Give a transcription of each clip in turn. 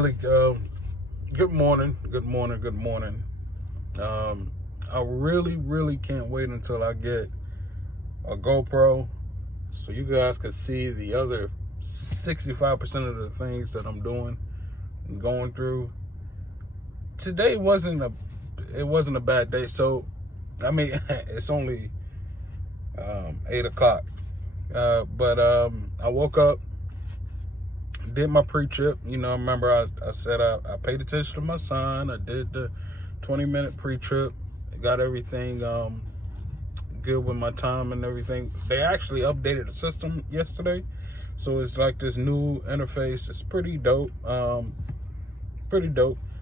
really, good morning. I really can't wait until I get a GoPro so you guys can see the other 65% of the things that I'm doing and going through. Today wasn't a bad day. So, I mean, it's only 8 o'clock. But I woke up, did my pre-trip. You know, remember I said I paid attention to my son. I did the 20-minute pre-trip. Got everything good with my time and everything. They actually updated the system yesterday, so it's like this new interface. It's pretty dope.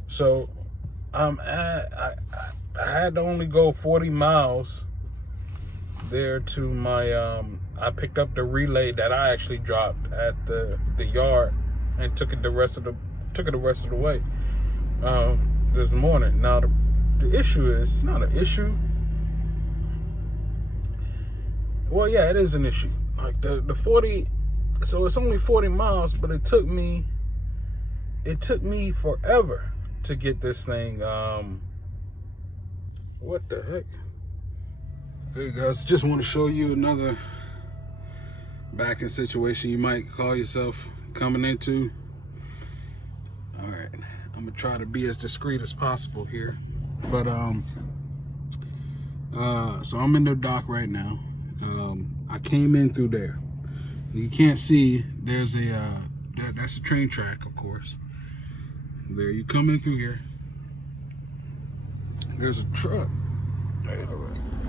So I had to only go 40 miles there to my I picked up the relay that I actually dropped at the yard and took it the rest of the way this morning. Now the issue is, it's not an issue. Well, yeah, it is an issue. Like the 40, so it's only 40 miles, but it took me forever to get this thing. What the heck? Hey guys, just want to show you another back-end situation you might call yourself coming into. All right, I'm gonna try to be as discreet as possible here, but so I'm in the dock right now. I came in through there. You can't see, there's a that's the train track, of course. There, you come in through here. There's a truck.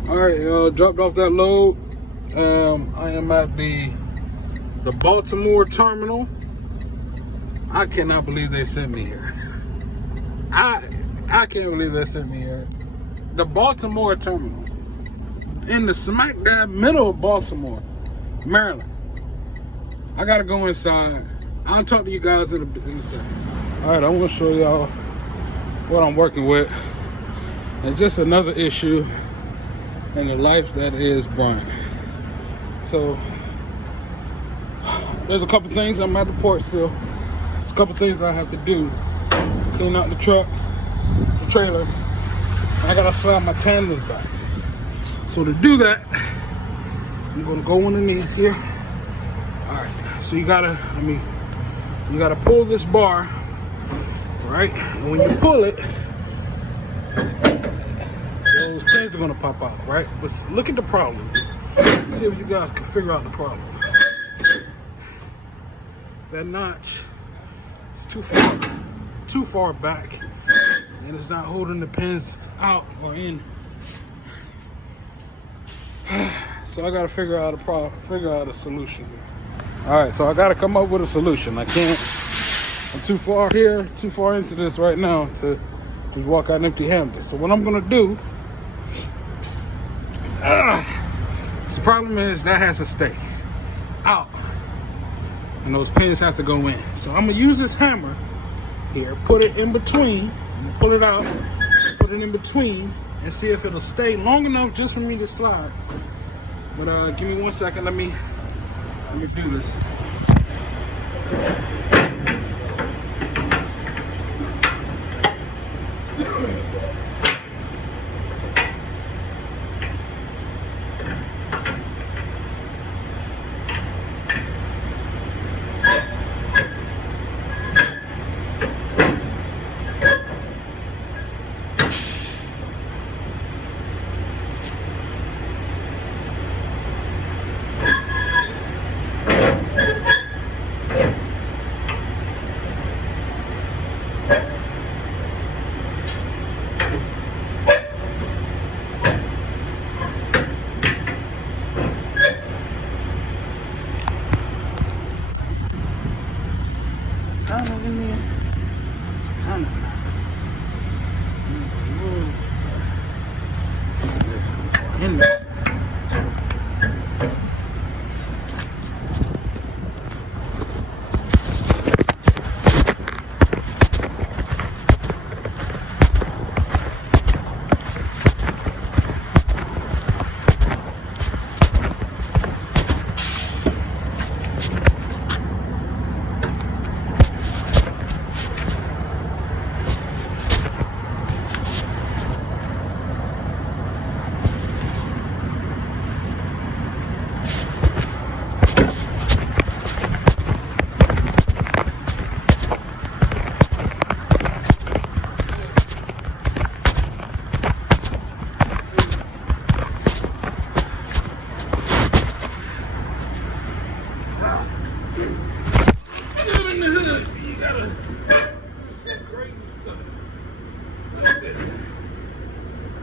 All right, dropped off that load. I am at the Baltimore terminal. I cannot believe they sent me here. I can't believe they sent me here. The Baltimore terminal, in the smack dab middle of Baltimore, Maryland. I gotta go inside. I'll talk to you guys in a second. All right, I'm gonna show y'all what I'm working with, and just another issue in the life that is Brian. So there's a couple things. I'm at the port still. There's a couple things I have to do. Clean out the truck, the trailer. I gotta slide my tandem back. So to do that, I'm gonna go underneath here. All right. So you gotta pull this bar, right? And when you pull it, those pins are gonna pop out, right? But look at the problem. See if you guys can figure out the problem. That notch is too far back, and it's not holding the pins out or in. So I gotta figure out a solution here. All right, so I gotta come up with a solution. I can't. I'm too far into this right now to walk out empty-handed. So what I'm gonna do? The problem is that has to stay out, and those pins have to go in. So I'm gonna use this hammer here, put it in between, pull it out, put it in between, and see if it'll stay long enough just for me to slide. But give me 1 second. Let me do this.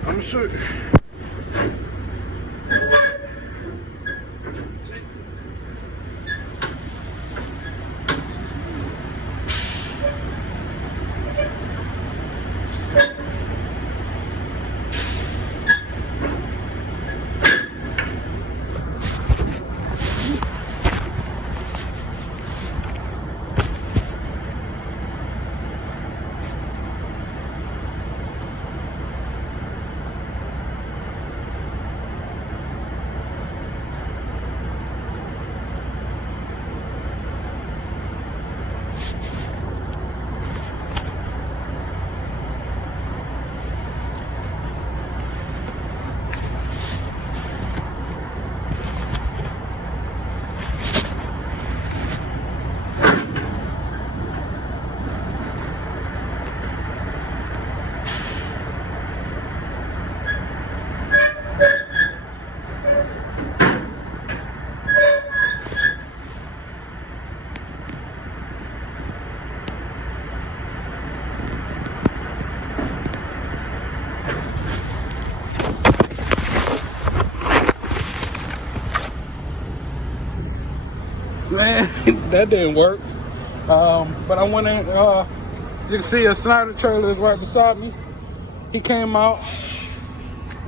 I'm sure. Man, that didn't work. But I went in, you can see a Schneider trailer is right beside me. He came out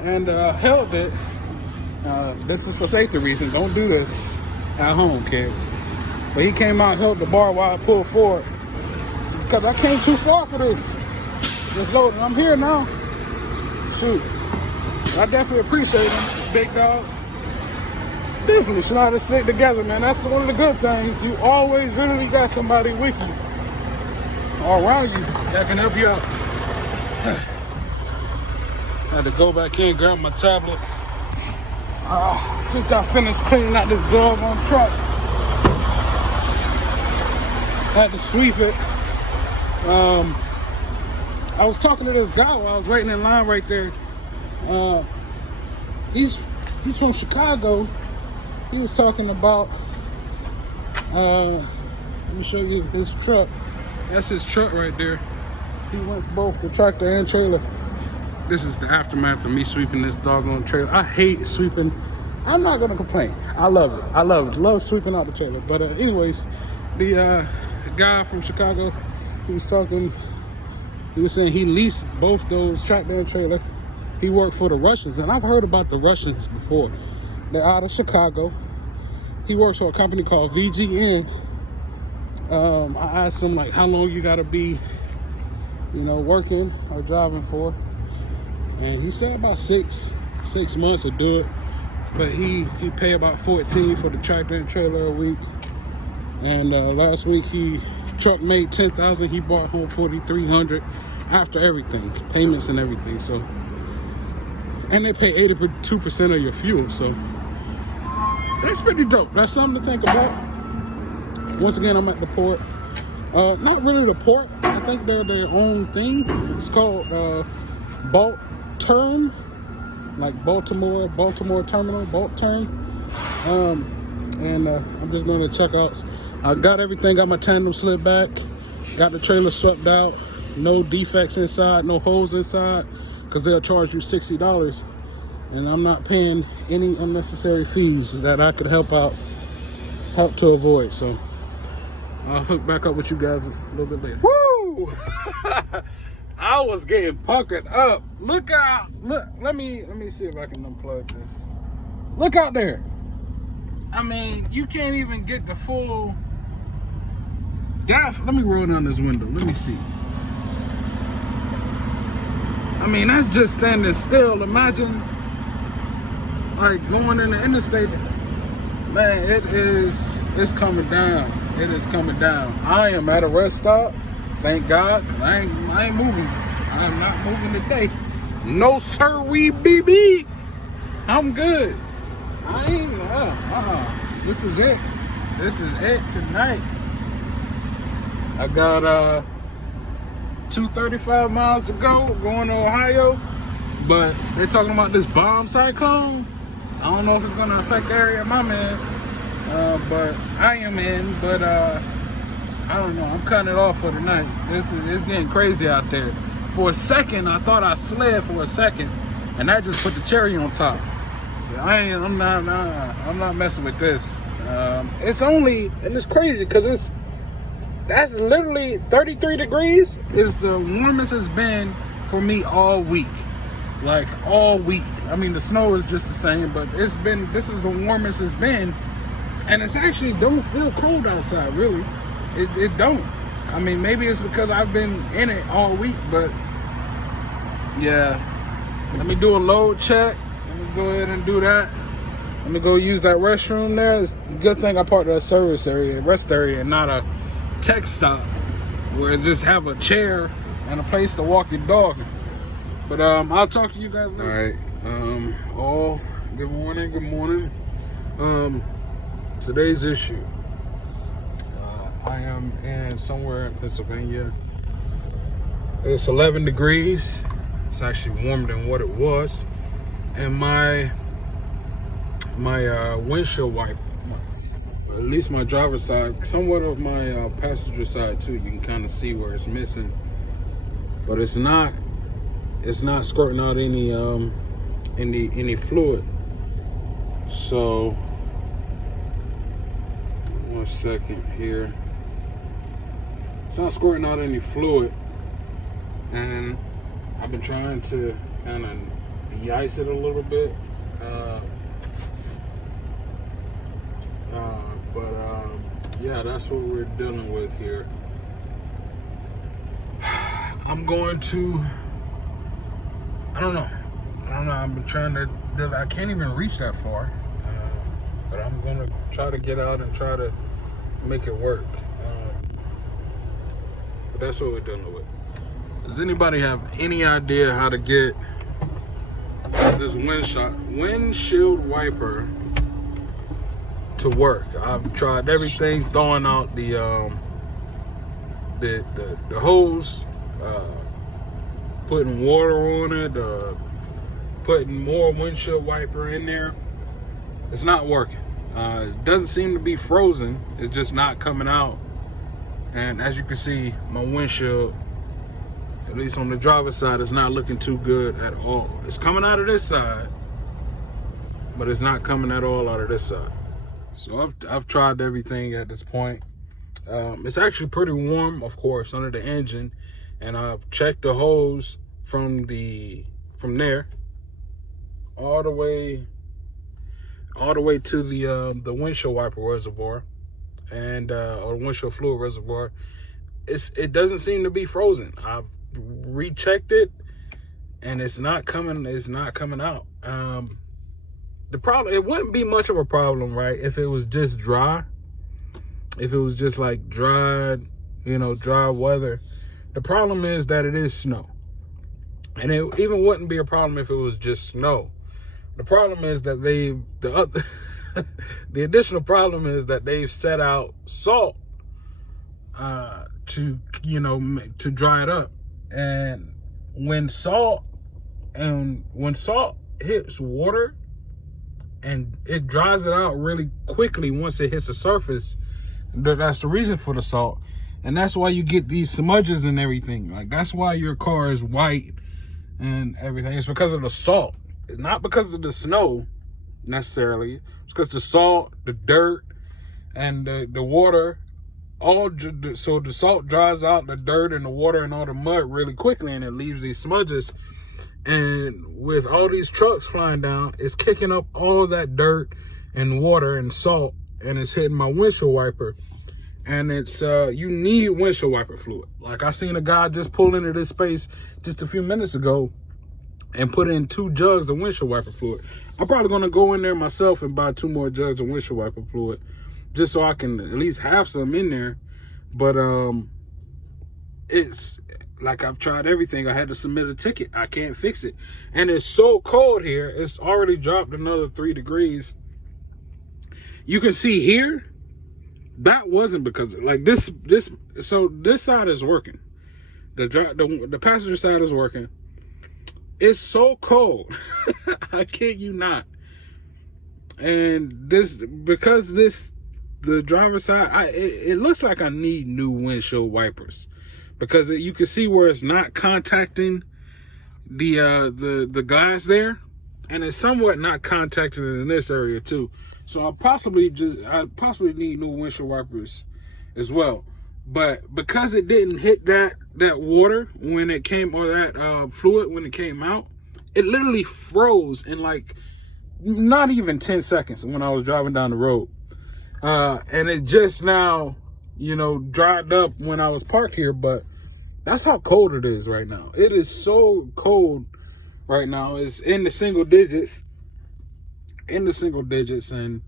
and held it. This is for safety reasons. Don't do this at home, kids. But he came out and held the bar while I pulled forward. Because I came too far for this. Just loading. I'm here now. Shoot. I definitely appreciate him, big dog. Definitely Schneider stick together, man. That's one of the good things. You always really got somebody with you or around you that can help you out. I had to go back in, grab my tablet. Just got finished cleaning out this doggone truck. Had to sweep it. I was talking to this guy while I was waiting in line right there. He's from Chicago. He was talking about, let me show you his truck. That's his truck right there. He wants both the tractor and trailer. This is the aftermath of me sweeping this doggone trailer. I hate sweeping. I'm not gonna complain. I love it. I love it. Love sweeping out the trailer. But anyways, the guy from Chicago, he was talking, he was saying he leased both those tractor and trailer. He worked for the Russians, and I've heard about the Russians before. They're out of Chicago. He works for a company called VGN. I asked him like how long you gotta be, working or driving for. And he said about six months to do it. But he pay about $14 for the tractor and trailer a week. And last week truck made $10,000. He brought home $4,300 after everything, payments and everything. So, and they pay 82% of your fuel. So that's pretty dope. That's something to think about. Once again, I'm at the port. Not really the port. I think they're their own thing. It's called Balt Term, like Baltimore Terminal, Balt Term. And I'm just going to check out. I got everything. Got my tandem slid back. Got the trailer swept out. No defects inside. No holes inside. Because they'll charge you $60. And I'm not paying any unnecessary fees that I could help to avoid. So I'll hook back up with you guys a little bit later. Woo! I was getting puckered up. Look out! Look, let me see if I can unplug this. Look out there. I mean, you can't even get the full depth. Let me roll down this window. Let me see. I mean, that's just standing still. Imagine like going in the interstate. Man, it's coming down. It is coming down. I am at a rest stop. Thank God. I ain't moving. I'm not moving today. No sirree, BB. I'm good. I ain't. This is it. This is it tonight. I got 235 miles to go going to Ohio, but they're talking about this bomb cyclone. I don't know if it's gonna affect the area I'm in, but I am in. But I don't know. I'm cutting it off for tonight. It's getting crazy out there. For a second, I thought I slid for a second, and that just put the cherry on top. So I'm not messing with this. It's only, and it's crazy because that's literally 33 degrees is the warmest it's been for me all week. Like all week. I mean, the snow is just the same, but this is the warmest it's been, and it's actually don't feel cold outside, really. It don't. I mean, maybe it's because I've been in it all week, but yeah. Let me do a load check. Let me go ahead and do that. Let me go use that restroom there. It's a good thing I parked at a service area, rest area, and not a tech stop where it just have a chair and a place to walk your dog. But I'll talk to you guys later. All right. Good morning. Today's issue. I am in somewhere in Pennsylvania. It's 11 degrees. It's actually warmer than what it was. And my windshield wiper, at least my driver's side, somewhat of my passenger side too, you can kind of see where it's missing. But it's not squirting out any fluid. So 1 second here. It's not squirting out any fluid, and I've been trying to kind of de-ice it a little bit, yeah, that's what we're dealing with here. I'm going to, I don't know. I've been trying to, I can't even reach that far, but I'm going to try to get out and try to make it work. But that's what we're dealing with. Does anybody have any idea how to get this windshield wiper to work? I've tried everything, throwing out the hose, putting water on it, putting more windshield wiper in there. It's not working. It doesn't seem to be frozen. It's just not coming out. And as you can see, my windshield, at least on the driver's side, it's not looking too good at all. It's coming out of this side, but it's not coming at all out of this side. So I've tried everything at this point. It's actually pretty warm, of course, under the engine, and I've checked the hose from there all the way to the windshield wiper reservoir and or windshield fluid reservoir. It doesn't seem to be frozen. I've rechecked it, and it's not coming out. The problem, it wouldn't be much of a problem, right, if it was just dry. If it was just like dry weather. The problem is that it is snow. And it even wouldn't be a problem if it was just snow. The problem is that the additional problem is that they've set out salt to dry it up. And when salt hits water and it dries it out really quickly once it hits the surface, that's the reason for the salt. And that's why you get these smudges and everything. Like, that's why your car is white and everything. It's because of the salt. It's not because of the snow necessarily. It's because the salt, the dirt, and the water, so the salt dries out the dirt and the water and all the mud really quickly, and it leaves these smudges. And with all these trucks flying down, it's kicking up all that dirt and water and salt, and it's hitting my windshield wiper. And it's you need windshield wiper fluid. Like, I seen a guy just pull into this space just a few minutes ago and put in 2 jugs of windshield wiper fluid. I'm probably gonna go in there myself and buy 2 more jugs of windshield wiper fluid, just so I can at least have some in there. But it's like, I've tried everything. I had to submit a ticket. I can't fix it. And it's so cold here. It's already dropped another 3 degrees. You can see here, that wasn't because of, like, this so this side is working. The passenger side is working. It's so cold. I kid you not. And the driver's side, it looks like I need new windshield wipers, because you can see where it's not contacting the glass there, and it's somewhat not contacted in this area too. So I possibly need new windshield wipers as well. But because it didn't hit that water when it came, or that fluid when it came out, it literally froze in like not even 10 seconds when I was driving down the road. And it just now, dried up when I was parked here, but that's how cold it is right now. It is so cold right now. It's in the single digits. And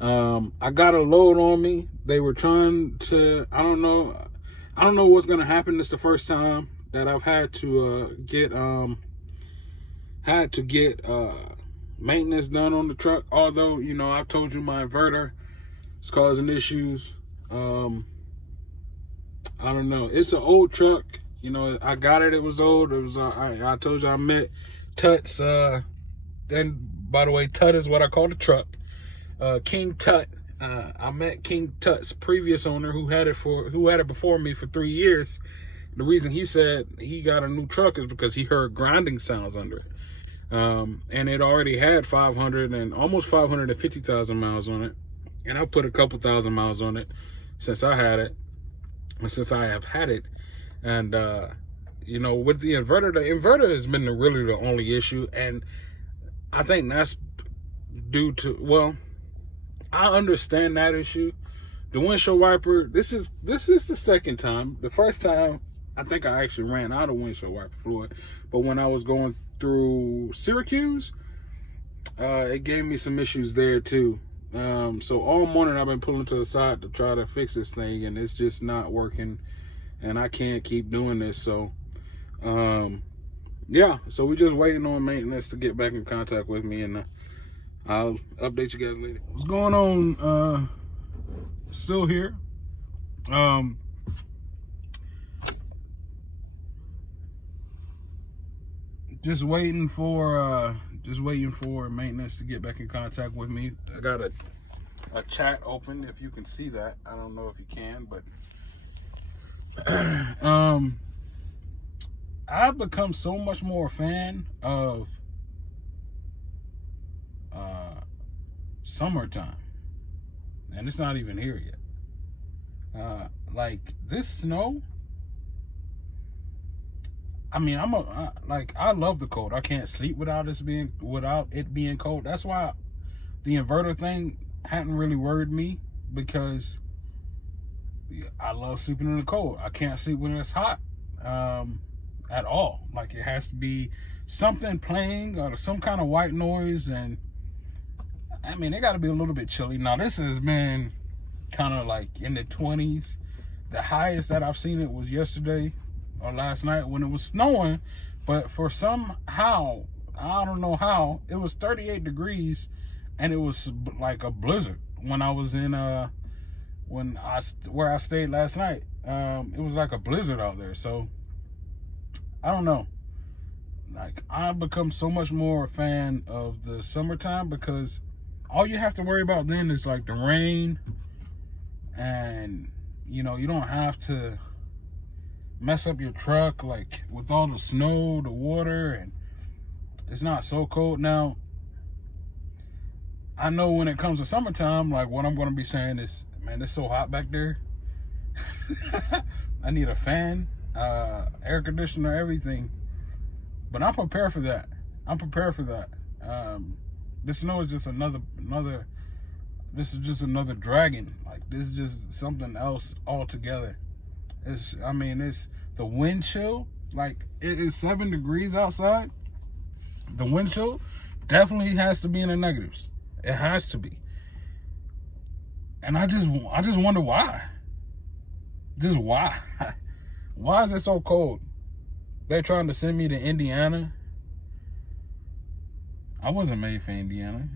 I got a load on me. They were trying to, I don't know what's gonna happen. This is the first time that I've had to get maintenance done on the truck. Although, I've told you my inverter is causing issues. I don't know. It's an old truck. I got it. It was old. It was. I told you I met Tut's. And by the way, Tut is what I call the truck. King Tut. I met King Tut's previous owner, who had it before me for 3 years. The reason he said he got a new truck is because he heard grinding sounds under it, and it already had 500 and almost 550,000 miles on it. And I put a couple thousand miles on it since I had it. Since I have had it. And with the inverter has been really the only issue. And I think that's due to, well, I understand that issue. The windshield wiper, this is the second time. The first time, I think I actually ran out of windshield wiper fluid. But when I was going through Syracuse, it gave me some issues there too. So all morning I've been pulling to the side to try to fix this thing, and it's just not working, and I can't keep doing this. So yeah, so we're just waiting on maintenance to get back in contact with me, and I'll update you guys later. What's going on? Still here. Just waiting for maintenance to get back in contact with me. I got a chat open, if you can see that. I don't know if you can, but I've become so much more a fan of summertime, and it's not even here yet. Like this snow, I mean, I love the cold. I can't sleep without it being cold. That's why the inverter thing hadn't really worried me, because I love sleeping in the cold. I can't sleep when it's hot at all. Like, it has to be something playing or some kind of white noise, and I mean, it got to be a little bit chilly. Now, this has been kind of like in the 20s. The highest that I've seen it was yesterday or last night when it was snowing, but for somehow, I don't know how, it was 38 degrees, and it was like a blizzard when I was in where I stayed last night. It was like a blizzard out there. So I don't know, like, I've become so much more a fan of the summertime, because all you have to worry about then is like the rain, and you don't have to mess up your truck like with all the snow, the water, and it's not so cold. Now, I know when it comes to summertime, like, what I'm going to be saying is, man, it's so hot back there. I need a fan, air conditioner, everything. But I'm prepared for that. The snow is just another. This is just another dragon. Like, this is just something else altogether. It's the wind chill. Like, it is 7 degrees outside. The wind chill definitely has to be in the negatives. It has to be. And I just wonder why. Just why? Why is it so cold? They're trying to send me to Indiana. I wasn't made for Indiana.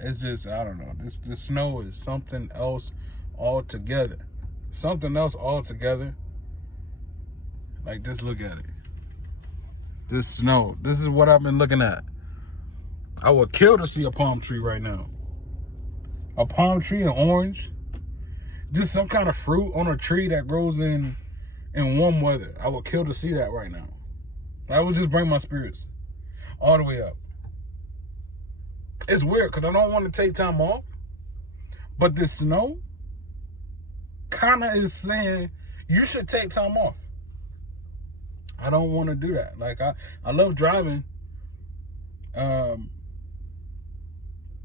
It's just, I don't know. The snow is something else altogether. Something else altogether. Like, just look at it. This snow. This is what I've been looking at. I would kill to see a palm tree right now. A palm tree, an orange. Just some kind of fruit on a tree that grows in in warm weather. I would kill to see that right now. That would just bring my spirits all the way up. It's weird because I don't want to take time off, but the snow kind of is saying you should take time off. I don't want to do that. Like, I love driving, and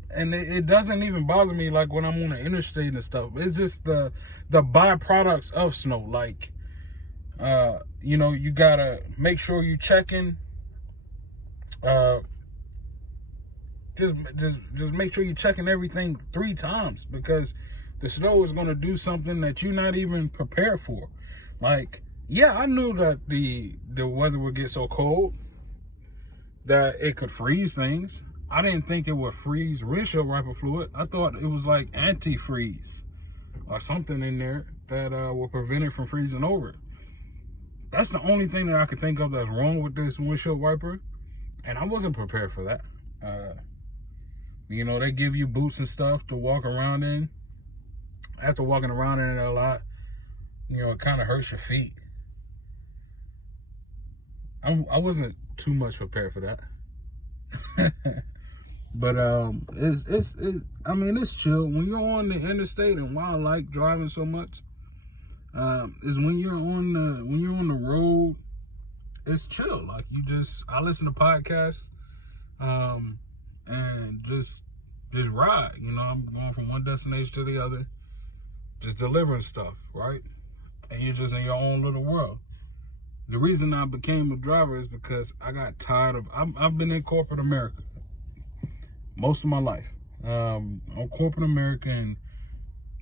it doesn't even bother me like when I'm on the interstate and stuff. It's just the byproducts of snow. Like, you gotta make sure you checking. Just make sure you're checking everything 3 times, because the snow is gonna do something that you're not even prepared for. Like, yeah, I knew that the weather would get so cold that it could freeze things. I didn't think it would freeze windshield wiper fluid. I thought it was like antifreeze or something in there that will prevent it from freezing over. That's the only thing that I could think of that's wrong with this windshield wiper, and I wasn't prepared for that. They give you boots and stuff to walk around in. After walking around in it a lot, it kind of hurts your feet. I wasn't too much prepared for that. But it's chill when you're on the interstate. And why I like driving so much is when you're on the road, it's chill. Like, I listen to podcasts and just ride. I'm going from one destination to the other, just delivering stuff, right? And you're just in your own little world. The reason I became a driver is because I got tired of. I've been in corporate America most of my life. I'm corporate America, and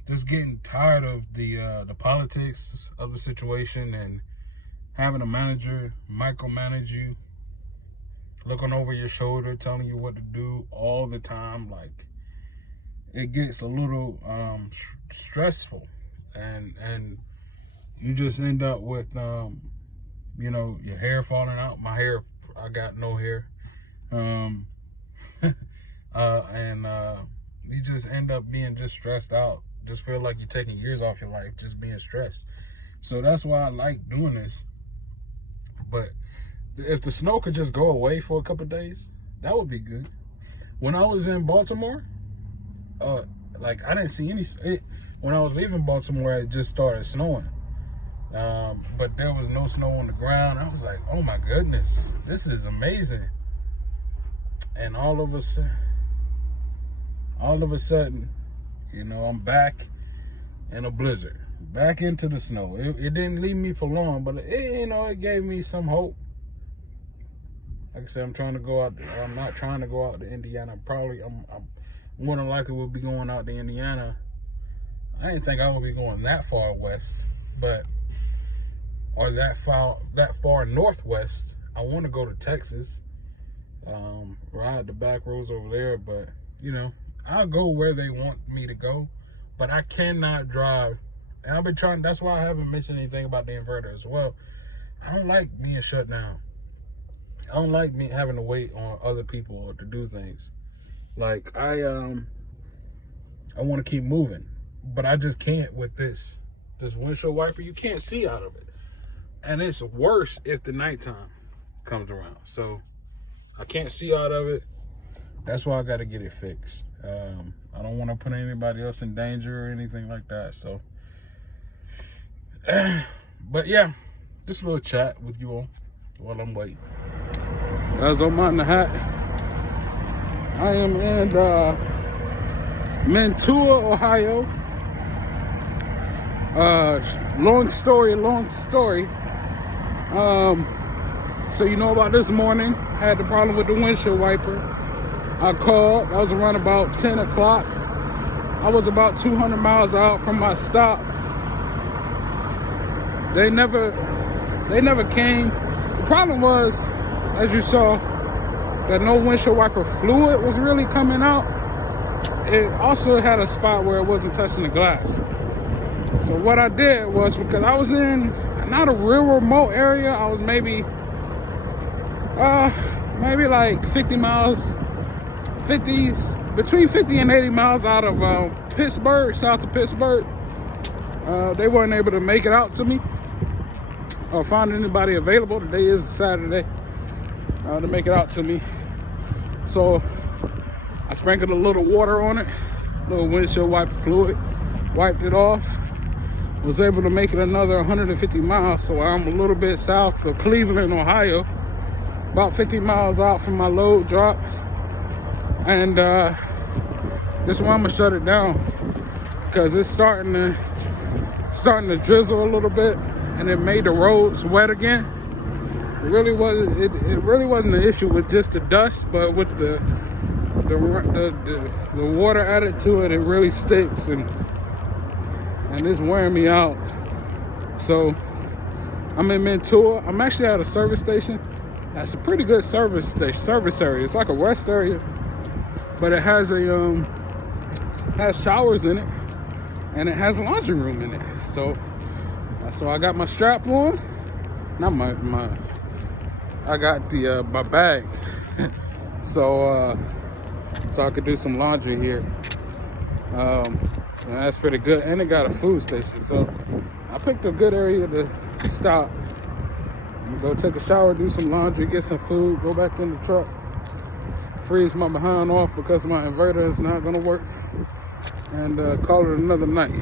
just getting tired of the politics of the situation, and having a manager micromanage you, looking over your shoulder, telling you what to do all the time. Like, it gets a little stressful, and you just end up with your hair falling out. My hair, I got no hair. And you just end up being just stressed out. Just feel like you're taking years off your life just being stressed. So that's why I like doing this. But if the snow could just go away for a couple of days, that would be good. When I was in Baltimore, I didn't see when I was leaving Baltimore, it just started snowing. But there was no snow on the ground. I was like, oh my goodness, this is amazing. And all of a sudden, I'm back in a blizzard, back into the snow. It didn't leave me for long, but it gave me some hope. Like I said, I'm trying to go out. I'm not trying to go out to Indiana. I'm more than likely will be going out to Indiana. I didn't think I would be going that far west, or that far northwest. I want to go to Texas, ride the back roads over there, but I'll go where they want me to go, but I cannot drive. And I've been trying. That's why I haven't mentioned anything about the inverter as well. I don't like being shut down. I don't like me having to wait on other people to do things. Like, I want to keep moving, but I just can't with this windshield wiper. You can't see out of it, and it's worse if the nighttime comes around. So I can't see out of it. That's why I got to get it fixed. I don't want to put anybody else in danger or anything like that. So, but yeah, just a little chat with you all while I'm waiting. Guys, I'm on the hat. I am in Mantua, Ohio. Long story. So you know about this morning, I had the problem with the windshield wiper. I called. I was around about 10 o'clock. I was about 200 miles out from my stop. They never came. The problem was, as you saw, that no windshield wiper fluid was really coming out. It also had a spot where it wasn't touching the glass. So what I did was, because I was in not a real remote area, I was maybe like 50 miles, between 50 and 80 miles out of Pittsburgh, south of Pittsburgh. They weren't able to make it out to me. or find anybody available. Today is Saturday to make it out to me. So I sprinkled a little water on it, a little windshield wiper fluid, wiped it off. Was able to make it another 150 miles. So I'm a little bit south of Cleveland, Ohio, about 50 miles out from my load drop. And this is why I'm gonna shut it down, because it's starting to drizzle a little bit, and it made the roads wet again. It really wasn't an issue with just the dust, but with the water added to it, it really sticks, and it's wearing me out. So I'm in Mentor. I'm actually at a service station. That's a pretty good service area. It's like a rest area, but it has has showers in it, and it has a laundry room in it. So I got my strap on, not my I got the my bag, so I could do some laundry here. So that's pretty good, and it got a food station. So I picked a good area to stop. I'm gonna go take a shower, do some laundry, get some food, go back in the truck, freeze my behind off because my inverter is not gonna work, and call it another night.